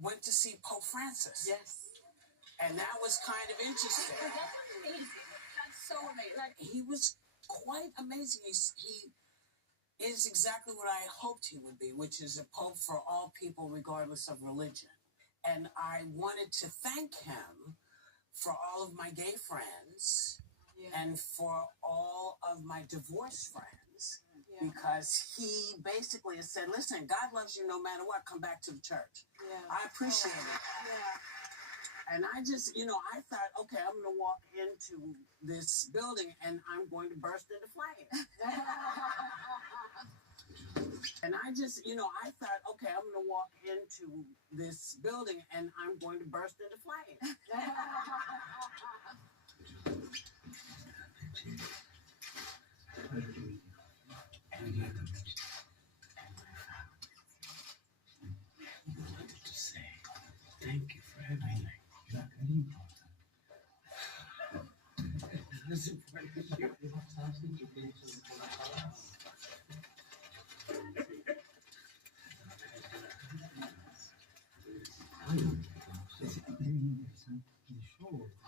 went to see Pope Francis. Yes. And that was kind of interesting. That's amazing. That's so amazing. Like, he was quite amazing. He is exactly what I hoped he would be, which is a pope for all people, regardless of religion. And I wanted to thank him for all of my gay friends and for all of my divorced friends, because he basically has said, listen, God loves you no matter what. Come back to the church. I appreciate it. And I just, I thought, okay, I'm going to walk into this building and I'm going to burst into flames. And I just, I thought, okay, I'm going to walk into this building and I'm going to burst into flames. I wanted to say thank you for everything. You're very important. As important as you.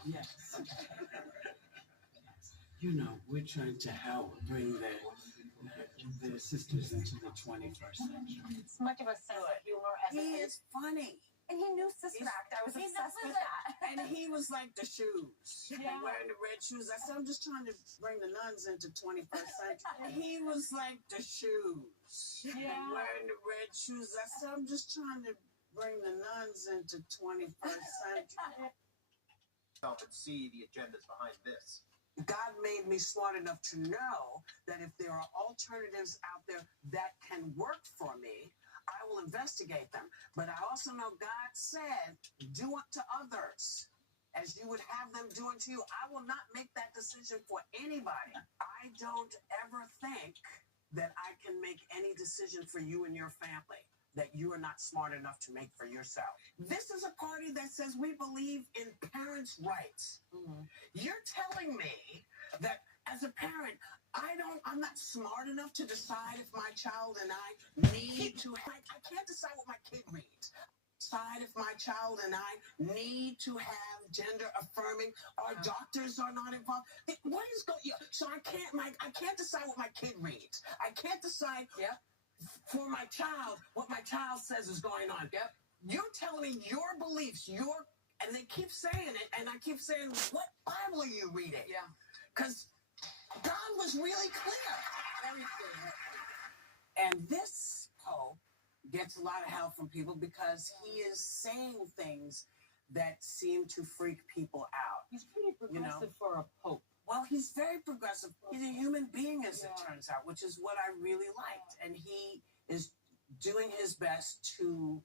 Yes. We're trying to help bring the sisters into the 21st century. Much of a sense of humor as He a is funny. and he knew Sister Act. I was obsessed with that. And he was like the shoes. Wearing the red shoes. I said, I'm just trying to bring the nuns into 21st century. And he was like the shoes. Wearing the red shoes. I said, I'm just trying to bring the nuns into 21st century. And see the agendas behind this. God made me smart enough to know that if there are alternatives out there that can work for me, I will investigate them. But I also know God said, do unto others as you would have them do unto you. I will not make that decision for anybody. I don't ever think that I can make any decision for you and your family that you are not smart enough to make for yourself. This is a party that says we believe in parents' rights. You're telling me that as a parent, I'm not smart enough to decide if my child and I need to I can't decide what my kid reads. Decide if my child and I need to have gender affirming. Our doctors are not involved. What is going on? So I can't decide what my kid reads. I can't decide for my child what my child says is going on. You're telling me your beliefs, and they keep saying it, and I keep saying, what Bible are you reading? Because God was really clear. Very clear. And this pope gets a lot of help from people because he is saying things that seem to freak people out. he's pretty progressive for a pope. Well, he's very progressive. He's a human being, as it turns out, which is what I really liked. And he is doing his best to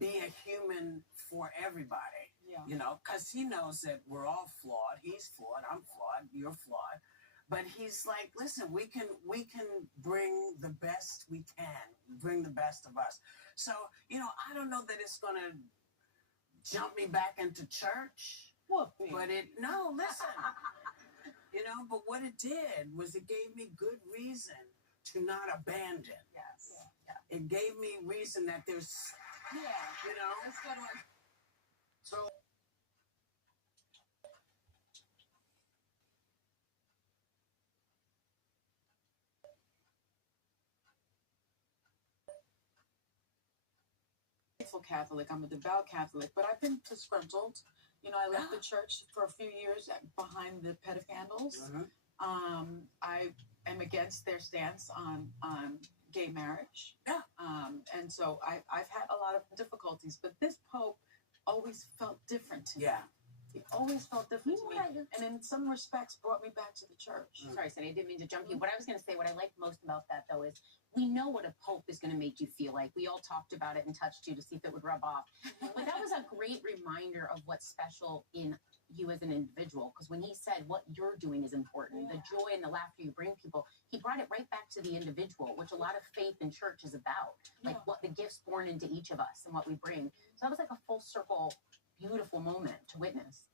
be a human for everybody, because he knows that we're all flawed. He's flawed. I'm flawed. You're flawed. But he's like, listen, we can bring the best we can, bring the best of us. So, I don't know that it's going to jump me back into church. Whoopie. But listen, but what it did was it gave me good reason to not abandon. Yes. It gave me reason that there's, That's good one. So Catholic. I'm a devout Catholic, but I've been disgruntled. I left the church for a few years behind the pedophiles. I am against their stance on gay marriage. And so I've had a lot of difficulties, but this pope always felt different to me. It always felt different to me, and in some respects brought me back to the church. Sorry, Sonny, I didn't mean to jump you. What I was going to say, what I like most about that, though, is we know what a pope is going to make you feel like. We all talked about it and touched you to see if it would rub off. But that was a great reminder of what's special in you as an individual, because when he said what you're doing is important, the joy and the laughter you bring people, he brought it right back to the individual, which a lot of faith in church is about, like what the gifts born into each of us and what we bring. So that was like a full circle, beautiful moment to witness.